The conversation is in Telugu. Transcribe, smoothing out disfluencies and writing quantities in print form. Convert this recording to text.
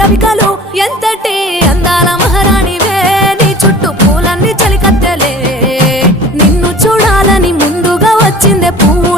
రవికలు ఎంతటి అందాల మహారాణివే నీ చుట్టూ పూలన్నీ చలికత్తెలే నిన్ను చూడాలని ముందుగా వచ్చిందే పువ్వు